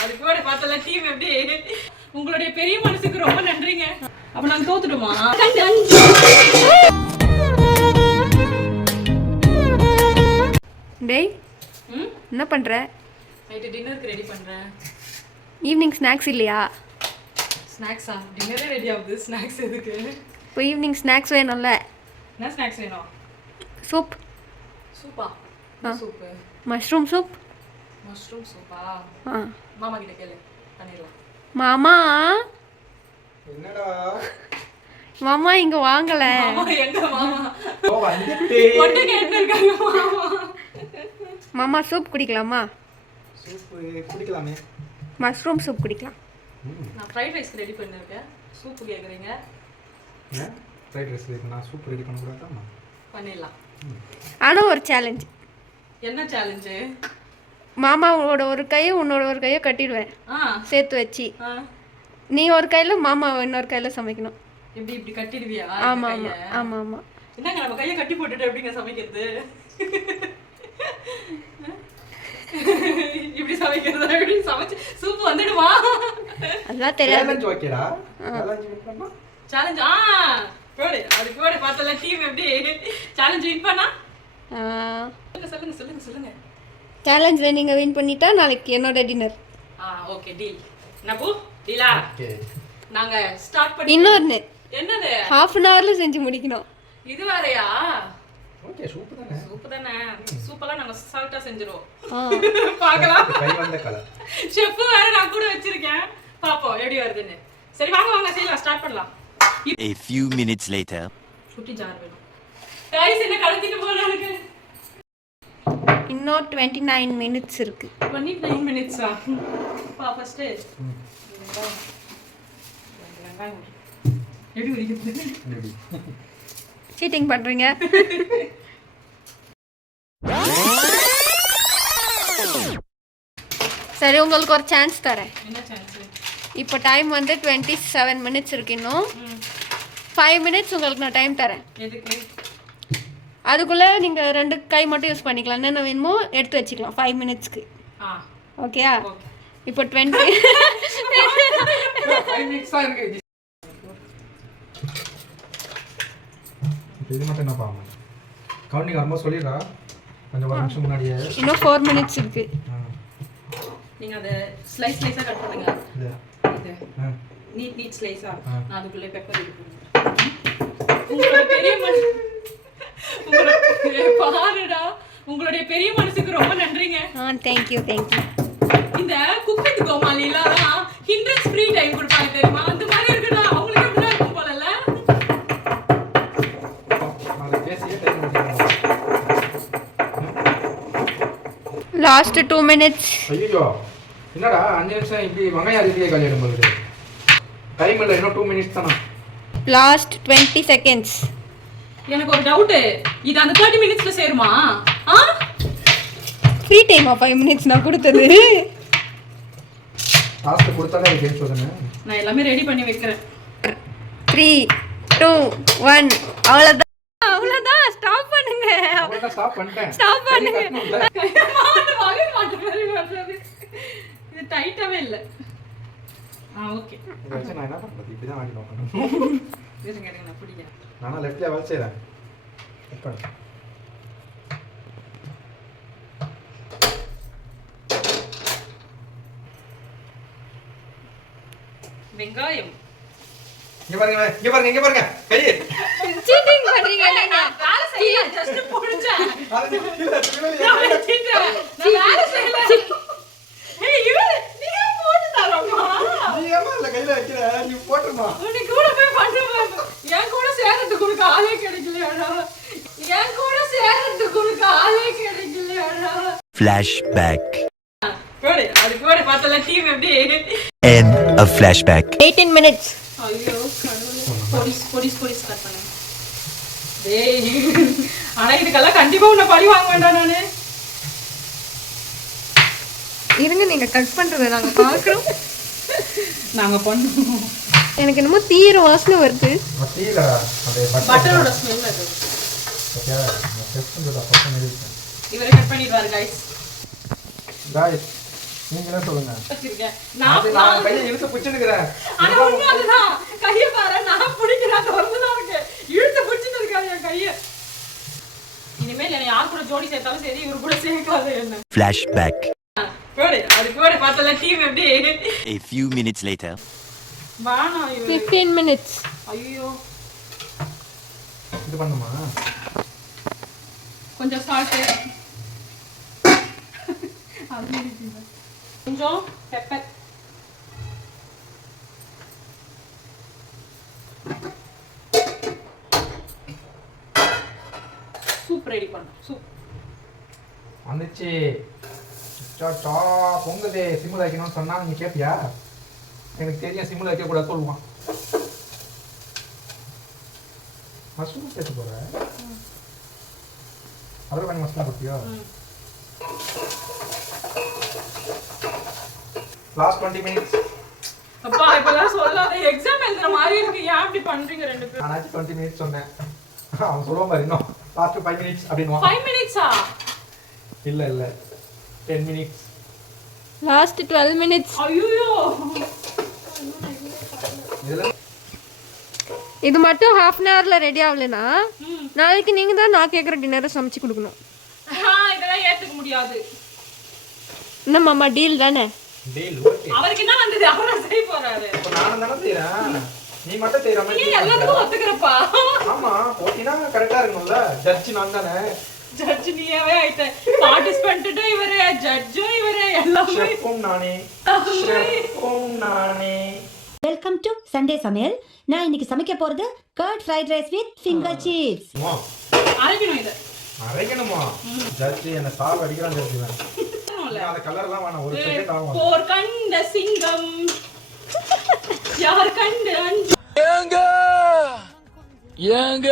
அதுக்கு கூட பார்த்தல டீம் எப்படி உங்களுடைய பெரிய மனசுக்கு ரொம்ப நன்றிங்க. அப்ப நாங்க தோத்துட்டோமா? டேய் என்ன பண்ற? நைட் டின்னருக்கு ரெடி பண்றேன். ஈவினிங் ஸ்நாக்ஸ் இல்லையா? ஸ்நாக்ஸா? டின்னரே ரெடி ஆகுது, ஸ்நாக்ஸ் எதுக்கு? இப்போ ஈவினிங் ஸ்நாக்ஸ் வேணும்ல. என்ன ஸ்நாக்ஸ் வேணும்? சூப். சூப்பா? சூப். Mushroom soup. மஷ்ரூம் சூப்பா? மாமா கிட்ட கேளு, பண்ணிடலாம். மாமா என்னடா மாமா இங்க வாங்கல. மாமா எங்க மாமா? ஓ வந்துட்டே. ஒட்ட கேட்டிருக்காங்க மாமா. மாமா சூப் குடிக்கலாமா? சூப் குடிக்கலாமே. மஷ்ரூம் சூப் குடிக்கலாம். நான் ஃப்ரைட் ரைஸ் ரெடி பண்ணிருக்கேன். சூப் கேக்குறீங்க? ஃப்ரைட் ரைஸ் நான் சூப் ரெடி பண்ண கூடாதா? பண்ணிடலாம். ஆனா ஒரு சேலஞ்ச். என்ன சேலஞ்ச்? மாமாவோட ஒரு கையை உன்னோட ஒரு கையை கட்டிடுவேன் சேர்த்து வச்சு. நீ ஒரு கையில மாமா இன்னொரு கையில சமைக்கணும். இப்படி இப்படி கட்டிடுவியா? ஆமா ஆமா ஆமா ஆமா. என்னங்க நம்ம கையை கட்டி போட்டுட்டு எப்படிங்க சமைக்கிறது? இப்படி சமைக்கிறது எப்படி சமைச்சு சூப் வந்துடுமா? அதெல்லாம் தெரியாது. சேலஞ்ச் ஓகேடா. சேலஞ்ச் வின் பண்ணா? சேலஞ்ச் போடு. அதுக்கு கூட பார்த்தல டீம் எப்படி சேலஞ்ச் வின் பண்ணா? சொல்லுங்க சொல்லுங்க சொல்லுங்க. சேலஞ்ச்ல நீங்க வின் பண்ணிட்டா நாளைக்கு என்னோட டின்னர். Okay deal. நபு டீலா? ஓகே. நாங்க ஸ்டார்ட் பண்ணி இன்னொன்னு என்னது? half an hourல செஞ்சு முடிக்கணும். இது வேறயா? ஓகே சூப் தானே. சூப் தானே. சூப்பெல்லாம் நாங்க சால்ட்டா செஞ்சிரோம். பார்க்கலாம். கை வந்த கலர். செஃப் வேற நான் கூட வச்சிருக்கேன். பாப்போம் எப்படி வருதுன்னு. சரி வாங்க வாங்க செய்யலாம், ஸ்டார்ட் பண்ணலாம். A few minutes later. குட்டி ஜார் வேணும். गाइस என்ன கடத்திட்டு போறாங்க? இன்னும் 29 minutes இருக்கு. 29 minutes-ஆ? பா ஃபர்ஸ்ட். எப்படி உரிக்குது? சீட்டிங் பண்றீங்க. சரி உங்களுக்கு ஒரு சான்ஸ் தரேன். என்ன சான்ஸ்? இப்போ டைம் வந்து 27 minutes இருக்கு. இன்னும் 5 minutes உங்களுக்கு நான் டைம் தரேன். எதுக்கு? அதுக்குள்ள நீங்க ரெண்டு கை மட்டும் யூஸ் பண்ணிக்கலாம். என்னென்ன வேணுமோ எடுத்து வச்சுக்கலாம் 5 minutesக்கு. ஓகேயா? இப்போ 20 5 minutes தான் இருக்கு. இது மட்டும் என்ன பாமா? Counting almost சொல்லிடுறா. கொஞ்சம் ஒரு நிமிஷம் முன்னாடியே. இன்னும் 4 minutes இருக்கு. நீங்க அத ஸ்லைஸ் ஸ்லைஸா கட் பண்ணுங்க. இது நீட் ஸ்லைஸா. நான் அதுக்குள்ள பெப்பர் இருக்கு. உங்களுடைய பெரிய மனசு பாருடா. உங்களுடைய பெரிய மனசுக்கு ரொம்ப நன்றிங்க. thank you thank you. இந்த குக் வித் கோமாளிலாம் ஹிண்ட்ரன்ஸ் ஃப்ரீ டைம் கொடுப்பாங்க தெரியுமா? அந்த மாதிரி இருக்குடா. அவங்களுக்கு எப்படி இருக்கும் போலல. Last 2 minutes. ஐயோ என்னடா 5 நிமிஷம் இப்படி வெங்காயம் அரிசியே காலி ஆயிடும் போகுது. டைம் இல்ல, இன்னும் 2 minutes தானா? Last 20 seconds. எனக்கு ஒரு டவுட். இது அந்த 30 minutesல சேருமா? ஃப்ரீ டைமா 5 minutes நான் கொடுத்தது? டாஸ்க் கொடுத்தாலே அது கேம் சொல்லுங்க. நான் எல்லாமே ரெடி பண்ணி வைக்கிறேன். 3 2 1 அவ்வளவுதான். அவ்வளவுதான். ஸ்டாப் பண்ணுங்க. அவ்வளவுதான். ஸ்டாப் பண்ணிட்டேன். ஸ்டாப் பண்ணுங்க. இது டைட்டாவே இல்ல. ஓகே. இத வச்சு நான் என்ன பண்றது? இப்படி தான் வாங்கி பார்க்கணும். இருங்க இருங்க நான் புடிங்க. நானா லெஃப்ட்ல வளைச்சேன். இப்ப வெங்காயம். இங்க பாருங்க இங்க பாருங்க இங்க பாருங்க. கை சீட்டிங் பண்றீங்க நீங்க. வேலை செய்ய ஜஸ்ட் போடுச்சேன். அது இல்ல திருவள்ளி. நான் வேலை செய்யல. ஏய் இவ நீ போடு தரமா? நீ ஏமா இல்ல கையில வைக்கிற? நீ போடுமா? நீ கூட போய் பண்ணுமா? என் கூட சேர்றதுக்கு உனக்கு ஆளே கிடைக்கலையாடா. என் கூட சேர்றதுக்கு உனக்கு ஆளே கிடைக்கலையாடா. Flashback. போடு. அதுக்கு கூட பார்த்தல டீம் எப்படி End of flashback. 18 minutes. ஐயோ கடவுளே. போலீஸ் கட் பண்ணு. டேய் ஆனா இதுக்கெல்லாம் கண்டிப்பா உன்னை பழி வாங்க வேண்டாம் நானு. இருங்க நீங்க கட் பண்றத நாங்க பாக்குறோம். நாங்க பண்ணுவோம். எனக்கு என்னமோ தீர வாசனை வருது. தீல அந்த பட்டரோட ஸ்மெல் அது. ஓகே நான் டெஸ்ட் பண்றது அப்பப்ப நிறுத்து. இவரே கட் பண்ணிடுவாரு गाइस. गाइस நீங்களே சொல்லுங்க. வச்சிருக்கேன் நான் கையை இழுத்து பிடிச்சிருக்கிறேன். ஆனா உண்மை அதுதான். கையை பாரு, நான் பிடிக்கிறேன், திறந்துதான் இருக்கு. இழுத்து பிடிச்சிட்டு இருக்காரு என் கையை. இனிமேல் என்னை யார் கூட ஜோடி சேர்த்தாலும் சரி, இவர் கூட சேர்க்காது என்ன. Flashback. போடு, அதுக்கு போடு. பார்த்தல டீம் எப்படி. A few minutes later. வானா இவரு. 15 minutes. ஐயோ, இது பண்ணுமா? கொஞ்சம் சால்ட், கொஞ்சம் பெப்பர், சூப் ரெடி பண்ணோம். சூப் வந்துச்சு. பொங்குதே. சிம்மில் வைக்கணும்னு சொன்னா நீ கேட்பியா? எனக்கு தெரியும் சிம்மில் வைக்கக்கூடாது சொல்லுவான். மஷ்ரூம் சேர்த்து போற? அதில் கொஞ்சம் மஷ்ரூம் கொடுத்தியோ? Last 20 minutes. அப்பா இப்பெல்லாம் சொல்லாத, எக்ஸாம் எழுதுற மாதிரி இருக்கு. ஏன் இப்படி பண்றீங்க ரெண்டு பேரும்? நான் 20 minutes சொன்னேன். அவன் சொல்லுவான் பாரு, இன்னும் லாஸ்ட் 5 minutes அப்படின்னு. 5 minutes-ஆ? இல்ல 10 minutes. Last 12 minutes. ஐயோ, இது மட்டும் half an hourல ரெடி ஆகலனா நாளைக்கு நீங்க தான் நான் கேக்குற டின்னரை சமைச்சு கொடுக்கணும். இதெல்லாம் ஏத்துக்க முடியாது. என்ன மாமா, டீல் தானே? டீல். ஓகே. அவருக்கு என்ன வந்தது? அவரா செய்ய போறாரு. இப்போ நானும் தான செய்றேன். நீ மட்டும் செய்ற மாதிரி. நீ எல்லாத்துக்கும் ஒத்துக்கறப்பா. ஆமா, போட்டினா கரெக்ட்டா இருக்கணும்ல. ஜட்ஜ் நான் தானே. ஜட்ஜ் நீயாவே ஆயிட்ட. பார்ட்டிசிபென்ட்டும் இவரே, ஜட்ஜும் இவரே, எல்லாமே ஷெஃப்பும் நானே. ஷெஃப்பும் நானே. வெல்கம் டு சண்டே சமையல். நான் இன்னைக்கு சமைக்க போறது curd fried rice with finger chips. அம்மா, அரைக்கணும் இத. அரைக்கணுமா? ஜட்ஜ் என்ன சார் அடிக்கிறான் ஜட்ஜ். அந்த கலர்லாம் வேணாம், ஒரு செகண்ட் ஆகும். போர் கண்ட சிங்கம் யார் கண்டு அஞ்சு. ஏங்க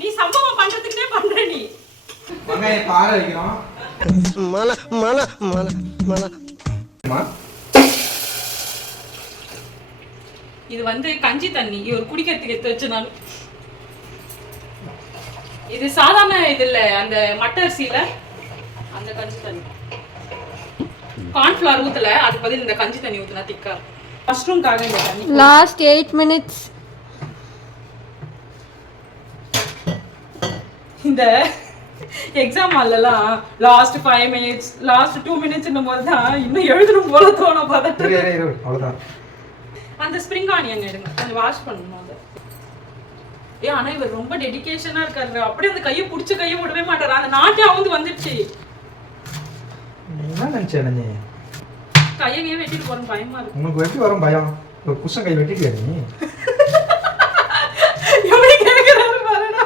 நீ சம்பவம் பண்றதுக்குனே பண்ற நீ. வெங்காயம் பாறை வைக்கிறோம். மல மல மல மல. அம்மா, இது வந்து கஞ்சி தண்ணி. இவர் குடிக்கிறதுக்கு எடுத்து வச்சு நான். இது சாதாரண இது இல்ல, அந்த மட்டை அரிசியில அந்த கஞ்சி தண்ணி. கார்ன்ஃப்ளவர் ஊத்தல, அதுக்கு பதில் இந்த கஞ்சி தண்ணி ஊத்துனா திக்கா. மஷ்ரூம்காக இந்த தண்ணி. Last 8 minutes. இந்த எக்ஸாம் ஹால்லலாம் லாஸ்ட் 5 minutes, லாஸ்ட் 2 minutes போது தான் இன்னும் எழுதணும் போல தோணும். பதட்டு. அவ்வளவுதான். அந்த ஸ்ப்ரிங் ஆனியன் எடுங்க, கொஞ்சம் வாஷ் பண்ணணும் அதை. ஆனா இவர் ரொம்ப டெடிகேஷனா இருக்காரு. அப்படியே அந்த கையை புடிச்ச கையை விடவே மாட்டாரு. அந்த நாட்டே அவங்க வந்துடுச்சு. என்ன நினைச்சே நீ? கையவே வெட்டிட்டு போறேன், பயமா இருக்கு. உனக்கு வெட்டி வரும் பயம். ஒரு புருஷன் கை வெட்டிட்டியா நீ? எப்படி கேக்குறாரு பாருடா.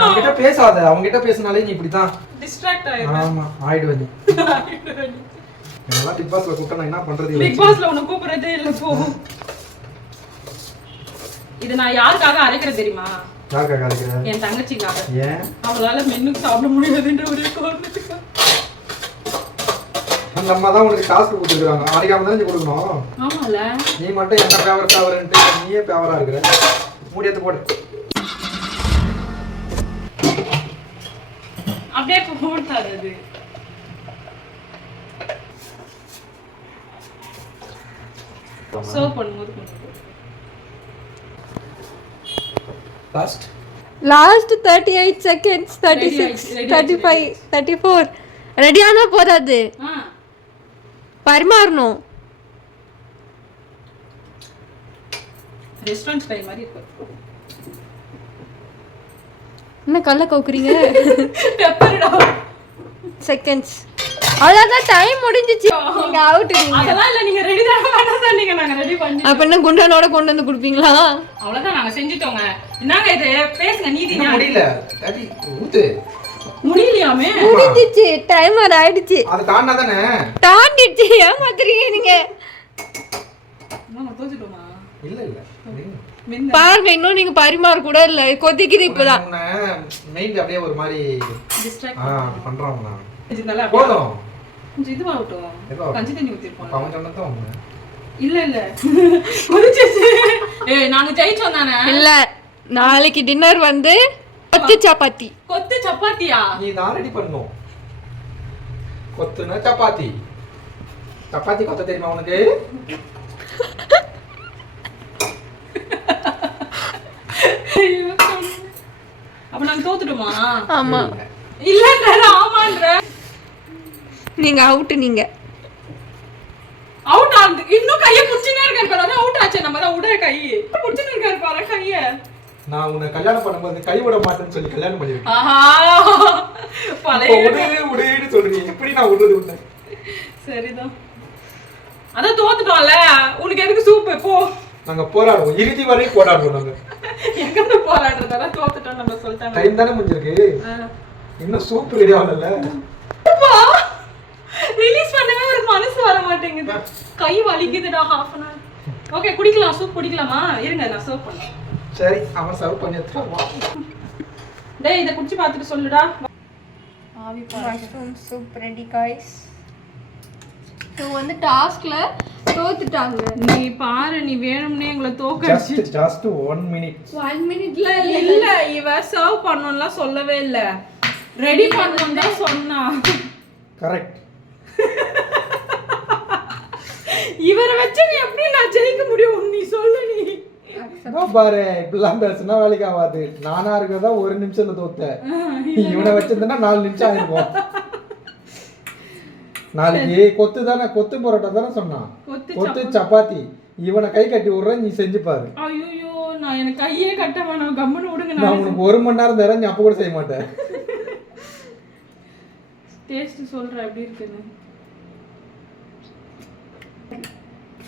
அவங்க கிட்ட பேசாத. அவங்க கிட்ட பேசினாலே நீ இப்படிதான் டிஸ்ட்ராக்ட் ஆயிரு. ஆமா, ஆயிடுவே நீ. என்னெல்லாம் பிக் பாஸ்ல கூப்பிட்டா நான் என்ன பண்றது? பிக் பாஸ்ல உன்னை கூப்பிடுறதே இல்ல போ. இது நான் யாருக்காக அரைக்கிறது தெரியுமா? யாருக்காக அரைக்கிற? என் தங்கச்சிக்காக. ஏன்? அவளால மென்னுக்கு சாப்பிட முடியாதுன்ற ஒரே காரணத்துக்கு. அந்த அம்மா தான் உனக்கு டாஸ்க் கொடுத்துருக்காங்க. அரைக்காம தான் நீ கொடுக்கணும். ஆமால. நீ மட்டும் என்ன ஃபேவரட்ன்ட்டு நீயே ஃபேவரா இருக்கிற. மூடியத்து போடு. அப்படியே போட்டாரு அது. சர்வ் பண்ணும்போது கொஞ்சம் Last 38 seconds. 36 35 34. ரெடியானா போறாது. பரிமாறணும். ரெஸ்டாரன்ட் ஸ்டைல் மாதிரி இருக்கு. என்ன கல்ல கவுக்குறீங்க? பெப்பர்டா. செகண்ட்ஸ். அவ்வளவுதான், டைம் முடிஞ்சிச்சு. நீங்க அவுட். அதெல்லாம் இல்ல, நீங்க ரெடி தான் பண்ணா நீங்க நாங்க ரெடி பண்ணி. அப்ப என்ன குண்டானோட கொண்டு வந்து குடுப்பீங்களா? அவ்வளவுதான், நாங்க செஞ்சிட்டோங்க. என்னங்க இது? பேசுங்க நீதி. முடியல. அடி ஊத்து. முடியலையாமே? முடிஞ்சிச்சு. டைமர் ஆயிடுச்சு. அது தாண்டா தானே? தாண்டிடுச்சு. ஏமாத்துறீங்க நீங்க. நாம தோத்துட்டோமா? இல்ல இல்ல. பாருங்க, இன்னும் நீங்க பரிமாற கூட இல்ல. கொதிக்குது இப்பதான். மெயின் அப்படியே ஒரு மாதிரி டிஸ்ட்ராக்ட் பண்றாங்க. நான் இதனால போதும். கொஞ்சம் இதுவாகட்டும். கஞ்சி தண்ணி ஊத்திருப்போம். அவன் சொன்னது ஒண்ணு. இல்ல இல்ல. கொதிச்சிச்சு. நாங்க ஜெயிச்சோம் தானே? இல்ல, நாளைக்கு டின்னர் வந்து கொத்து சப்பாத்தி. கொத்து சப்பாத்தியா? நீ தான் ரெடி பண்ணனும். கொத்துனா சப்பாத்தி. சப்பாத்தி கொத்த தெரியுமா உனக்கு? அப்ப நாங்க தோத்துட்டோமா? ஆமா இல்லன்ற ஆமான்ற. நீங்க அவுட். நீங்க அவுட் ஆகுது. இன்னும் கையை புடிச்சுனே இருக்காரு பாரு. அதான் அவுட் ஆச்சு. நம்ம தான் உடைய கை புடிச்சுனே இருக்காரு பாரு கையை. நான் உன்னை கல்யாணம் பண்ணும்போது கை விட மாட்டேன்னு சொல்லி கல்யாணம் பண்ணிருக்கேன். ஆஹா பழைய உடையன்னு சொல்றீங்க. எப்படி நான் விடுறது உன்னை? சரிதான். அதான் தோத்துட்டோம்ல. உனக்கு எதுக்கு சூப் போ. நாங்க போராடுவோம். இறுதி வரை போராடுவோம் நாங்க. எங்க போராடுறதால தோத்துட்டோம் நம்ம சொல்லிட்டாங்க. டைம் தானே முடிஞ்சிருக்கு. இன்னும் சூப் ரெடி ஆகல. ரிலீஸ் பண்ணவே ஒரு மனசு வர மாட்டேங்குது. கை வலிக்குதுடா half an hour. ஓகே குடிக்கலாம். சூப் குடிக்கலாமா? இருங்க நான் சர்வ் பண்றேன். சரி அவன் சர்வ் பண்ணி எடுத்துட்டு வா. டேய் இத குடிச்சு பார்த்துட்டு சொல்லுடா. ஆவி mushroom soup ready guys. So வந்து டாஸ்க்ல தோத்துட்டாங்க. நீ பாரு நீ வேணும்னே எங்களை தோக்கடிச்சு. just 1 minute. 1 மினிட்ல இல்ல இவ சர்வ் பண்ணனும்லாம் சொல்லவே இல்ல. ரெடி பண்ணனும் தான் சொன்னா. கரெக்ட். இவரை வச்சு நீ எப்படி நான் ஜெயிக்க முடியும்? நீ சொல்லு நீ. பாரு இப்படிலாம் பேசுனா வேலைக்கு ஆகாது. நானா இருக்கதா 1 நிமிஷத்துல தோத்தேன். இவனை வச்சிருந்தா 4 நிமிஷம் ஆயிருக்கும். நாளைக்கு கொத்து தானே, கொத்து பரோட்டா தானே சொன்னான். கொத்து சப்பாத்தி. இவனை கை கட்டி விடுறேன், நீ செஞ்சு பாரு. ஐயோ நான் எனக்கு கையே கட்ட வேணாம். கம்மனு விடுங்க. நான் உனக்கு 1 மணி நேரம் தரேன், நீ அப்ப கூட செய்ய மாட்டேன். டேஸ்ட் சொல்றேன் எப்படி இருக்குன்னு.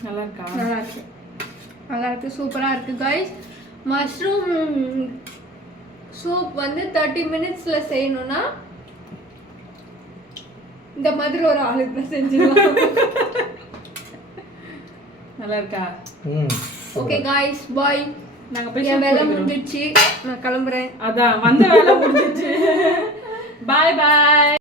நல்லா இருக்கா? நல்லா இருக்கு. நல்லா இருக்கு. சூப்பரா இருக்கு गाइस. மஷ்ரூம் சூப் வந்து 30 மினிட்ஸ்ல செய்யணும்னா இந்த மாதிரி ஒரு ஆளுக்கு செஞ்சிடலாம். நல்லா இருக்கா? Okay guys bye. நாங்க போய் என் வேலை முடிஞ்சிடுச்சு. நான் கிளம்புறேன். அதான் வந்த வேலை முடிஞ்சிடுச்சு. Bye by.